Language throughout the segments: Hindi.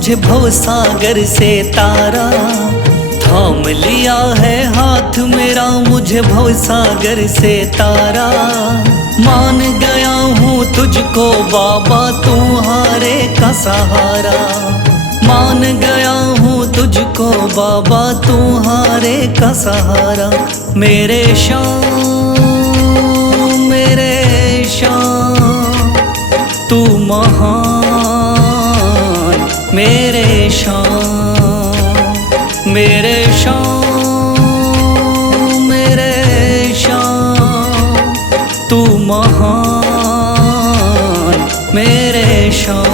मुझे भवसागर से तारा। थाम लिया है हाथ मेरा मुझे भवसागर से तारा। मान गया हूँ तुझको बाबा तुम्हारे का सहारा। मान गया हूँ तुझको बाबा तुम्हारे का सहारा। मेरे शाम तू महान, मेरे शाम मेरे शाम तू महान, मेरे शाम।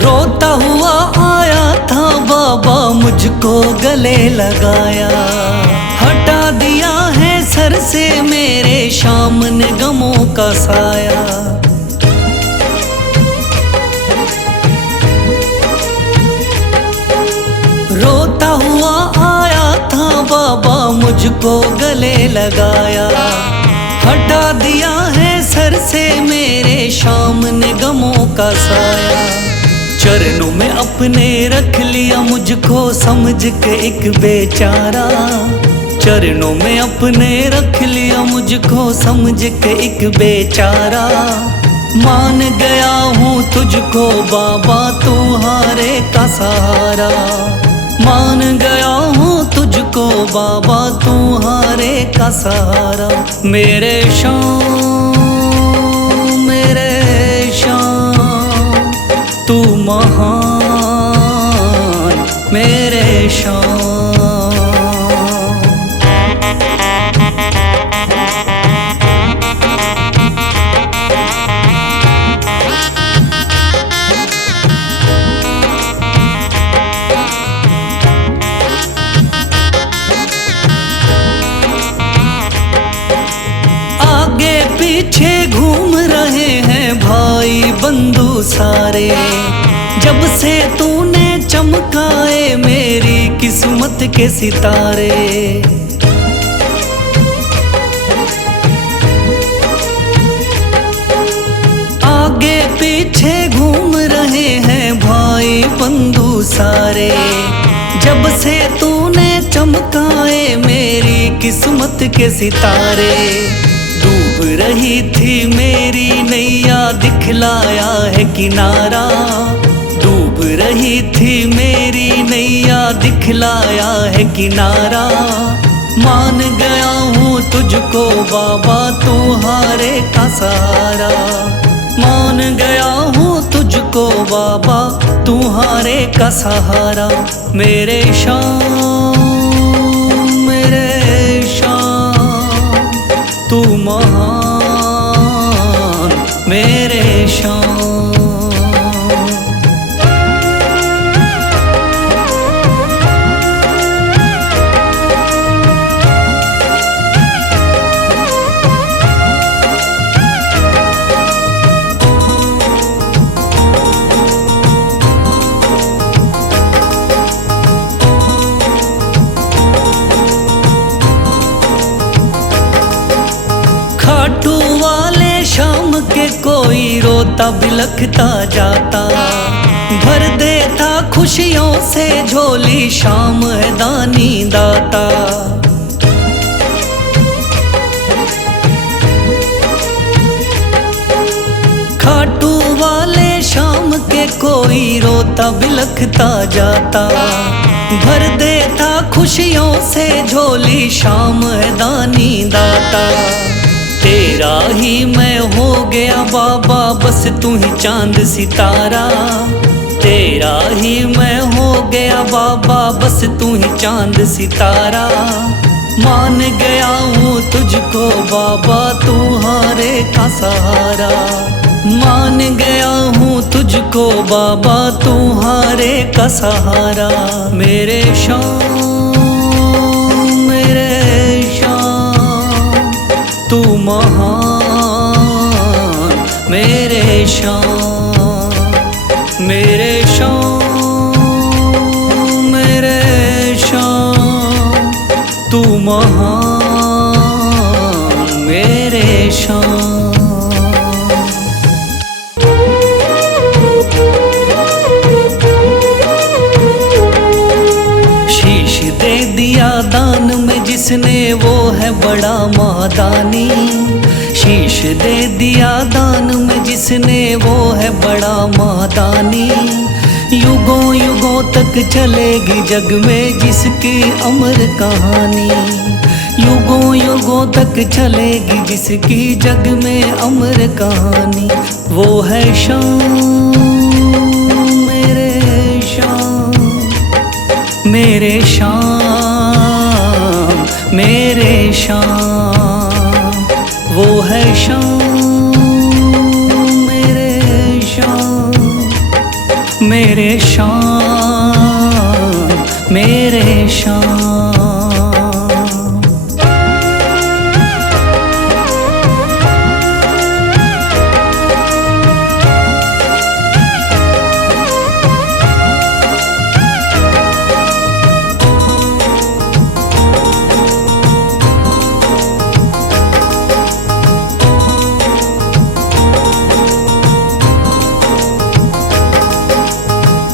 रोता हुआ आया था बाबा मुझको गले लगाया। हटा दिया है सर से मेरे शाम ने गमों का साया। रोता हुआ आया था बाबा मुझको गले लगाया। हटा दिया है सर से मेरे शाम ने गमों का साया। चरणों में अपने रख लिया मुझको समझ के एक बेचारा। चरणों में अपने रख लिया मुझको समझ के एक बेचारा। मान गया हूँ तुझको बाबा तुम्हारे का सहारा। मान गया हूँ तुझको बाबा तुम्हारे का सहारा। मेरे शाम तू महान, मेरे शाम। आगे पीछे घूम रहे हैं भाई बंधु सारे। जब से तूने चमकाए मेरी किस्मत के सितारे। आगे पीछे घूम रहे हैं भाई बंधु सारे। जब से तूने चमकाए मेरी किस्मत के सितारे। डूब रही थी मेरी नैया दिखलाया है किनारा। डूब रही थी मेरी नैया दिखलाया है किनारा। मान गया हूँ तुझको बाबा तुम्हारे का सहारा। मान गया हूँ तुझको बाबा तुम्हारे का सहारा। मेरे शाम तू महान, मेरे शाम। खाटू वाले शाम के कोई रोता बिलखता जाता। भर देता खुशियों से झोली शाम है दानी दाता। खाटू वाले शाम के कोई रोता बिलखता जाता। भर देता खुशियों से झोली शाम है दानी दाता। तेरा ही मैं हो गया बाबा बस तू ही चांद सितारा। तेरा ही मैं हो गया बाबा बस तू ही चांद सितारा। मान गया हूँ तुझको बाबा तुम्हारे का सहारा। मान गया हूँ तुझको बाबा तुम्हारे का सहारा। मेरे शाम तू महान मेरे शान, मेरे शान, मेरे शान, तू महान मेरे शान। शीश दे दिया दान में जिसने वो है बड़ा मादानी, शीश दे दिया दान में जिसने वो है बड़ा मादानी। युगों युगों तक चलेगी जग में जिसकी अमर कहानी, युगों युगों तक चलेगी जिसकी जग में अमर कहानी। वो है शान मेरे शान, मेरे शान, मेरे शान, वो है शान मेरे शान, मेरे शान, मेरे शान।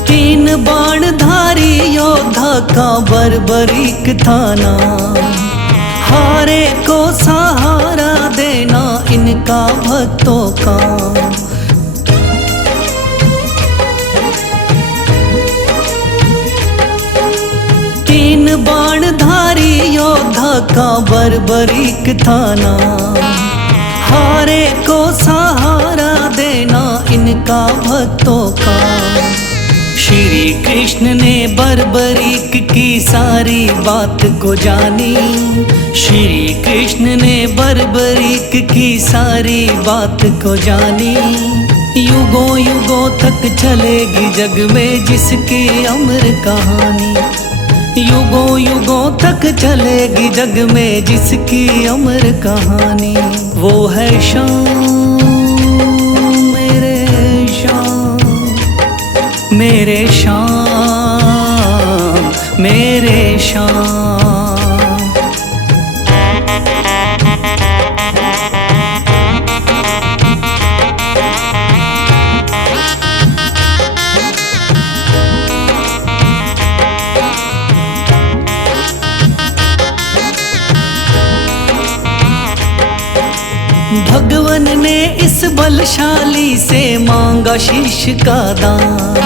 तीन बाणधारी योद्धा का बर्बरीक थाना, हारे को सहारा देना इनका भक्तों का। तीन बाणधारी योद्धा का बर्बरीक थाना, हारे को सहारा देना इनका भक्तों का। श्री कृष्ण ने बर्बरीक की सारी बात को जानी, श्री कृष्ण ने बर्बरीक की सारी बात को जानी। युगों युगों तक चलेगी जग में जिसकी अमर कहानी, युगों युगों तक चलेगी जग में जिसकी अमर कहानी। वो है शान मेरे शान, मेरे शान, मेरे शान। भगवन ने इस बलशाली से मांगा शीश का दान,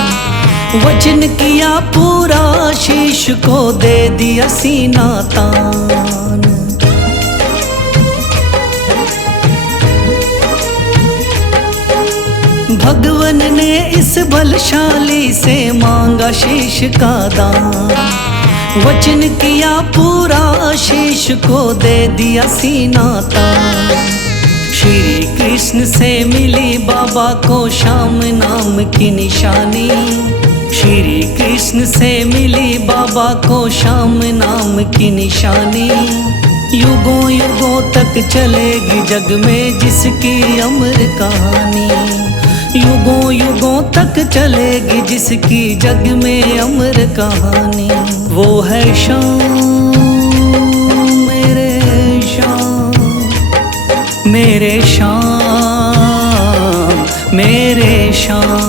वचन किया पूरा शीश को दे दिया सीना तान। भगवन ने इस बलशाली से मांगा शीश का दान, वचन किया पूरा शीश को दे दिया सीना तान। श्री कृष्ण से मिली बाबा को श्याम नाम की निशानी, श्री कृष्ण से मिली बाबा को श्याम नाम की निशानी। युगों युगों तक चलेगी जग में जिसकी अमर कहानी, युगों युगों तक चलेगी जिसकी जग में अमर कहानी। वो है शान मेरे शान, मेरे शान, मेरे शान।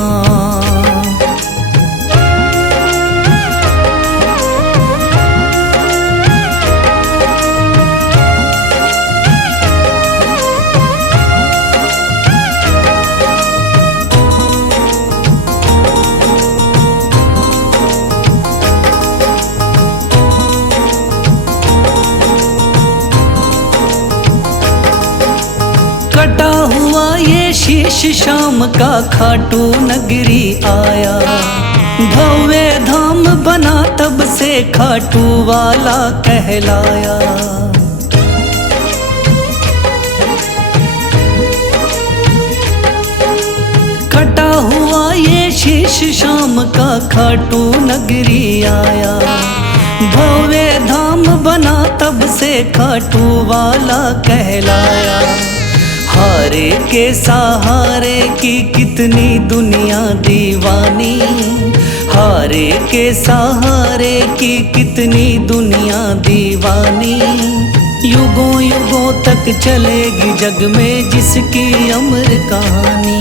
कटा हुआ ये शीश शाम का खाटू नगरी आया, भव्य धाम बना तब से खाटू वाला कहलाया। कटा हुआ ये शीश शाम का खाटू नगरी आया, भव्य धाम बना तब से खाटू वाला कहलाया। हारे के सहारे की कितनी दुनिया दीवानी, हारे के सहारे की कितनी दुनिया दीवानी। युगों युगों तक चलेगी जग में जिसकी अमर कहानी,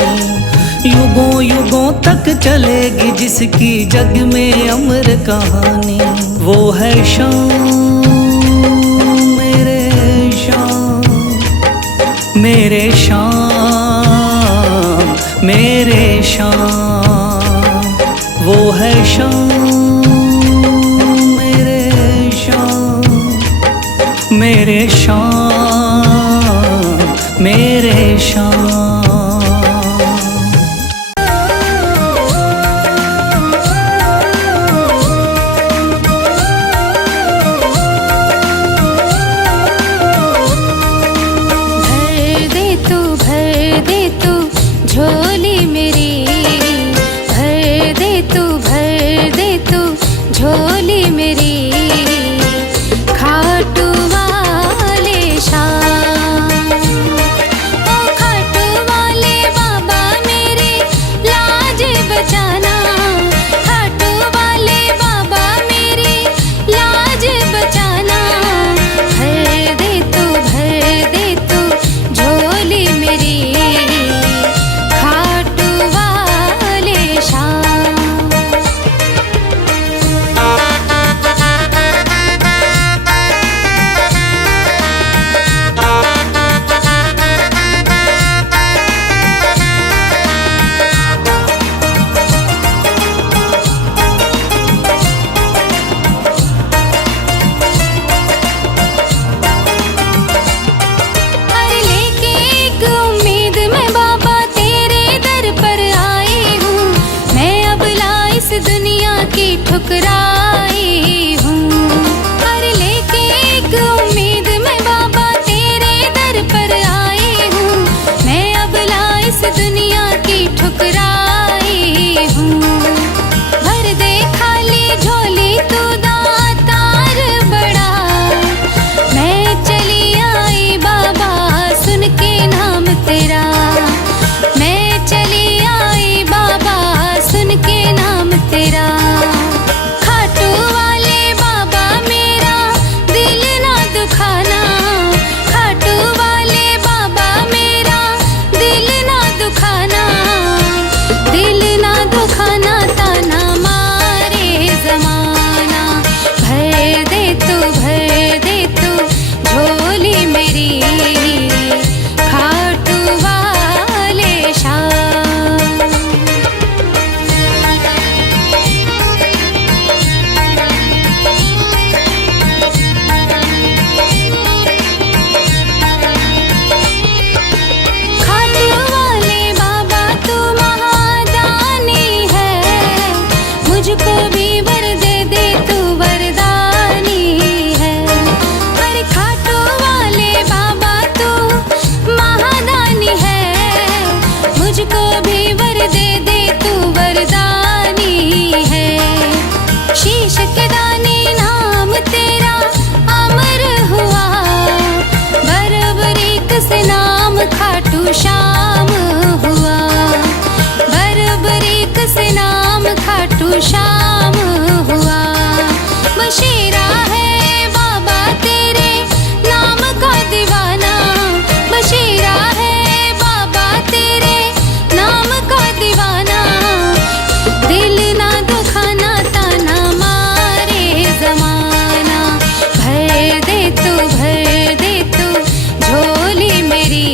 युगों युगों तक चलेगी जिसकी जग में अमर कहानी। वो है शाम मेरे शाम, मेरे शाम मेरे शाम। वो है शाम मेरे शाम, मेरे शाम मेरे शाम। झोली मेरी भर दे तू, भर दे तू झोली मेरी। खाटू वाले शाम, ओ खाटू वाले बाबा मेरे लाज बचाना। खाटू वाले बाबा मेरी लाज बचाना। भर दे तू, भर दे तू झोली मेरी। दुनिया की ठुकराई हूँ, पर लेके एक उम्मीद मैं बाबा तेरे दर पर आई हूँ। मैं अब इस दुनिया की ठुकराई हूँ। भर दे खाली झोली तू दातार बड़ा। मैं चली आई बाबा सुन के नाम तेरा। मैं चली आई बाबा सुन के नाम तेरा। खाटू वाले बाबा मेरा दिल ना दुखाना। खाटू वाले बाबा मेरा दिल ना दुखाना। दिल ना दुखाना ताना मारे जमाना। भर दे तू, भर दे तू झोली मेरी। खाटू वाले शाम। मुझको भी वर दे दे तू वरदानी है। अरे खाटू वाले बाबा तू महादानी है। मुझको भी वर दे दे तू वरदानी है। शीश के दानी नाम तेरा अमर हुआ। बरबरीक से नाम खाटू श्याम हुआ। बरबरीक से नाम खाटू श्याम हुआ। बशीरा है बाबा तेरे नाम का दीवाना। बशीरा है बाबा तेरे नाम का दीवाना। दिल ना दुखाना ताना मारे जमाना। भर दे तू, भर दे तू झोली मेरी।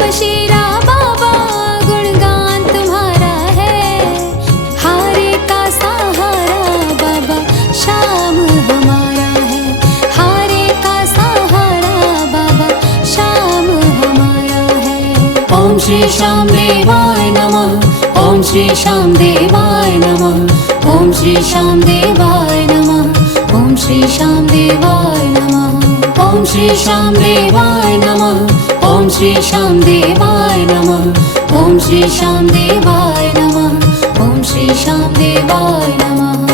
बशीरा बाबा गुणगान तुम्हारा है, हारे का सहारा बाबा श्याम हमारा है, हारे का सहारा बाबा श्याम हमारा है। ओम श्री श्याम देवाय नमः, ओम श्री श्याम देवाय नमः, ओम श्री श्याम देवाय नमः, ओम श्री श्याम देवाय नमः, ओम श्री श्याम देवाय नमः, ओम श्री श्याम देवाय नमः, ओम श्री श्याम देवाय नमः, ओम श्री श्याम देवाय नमः।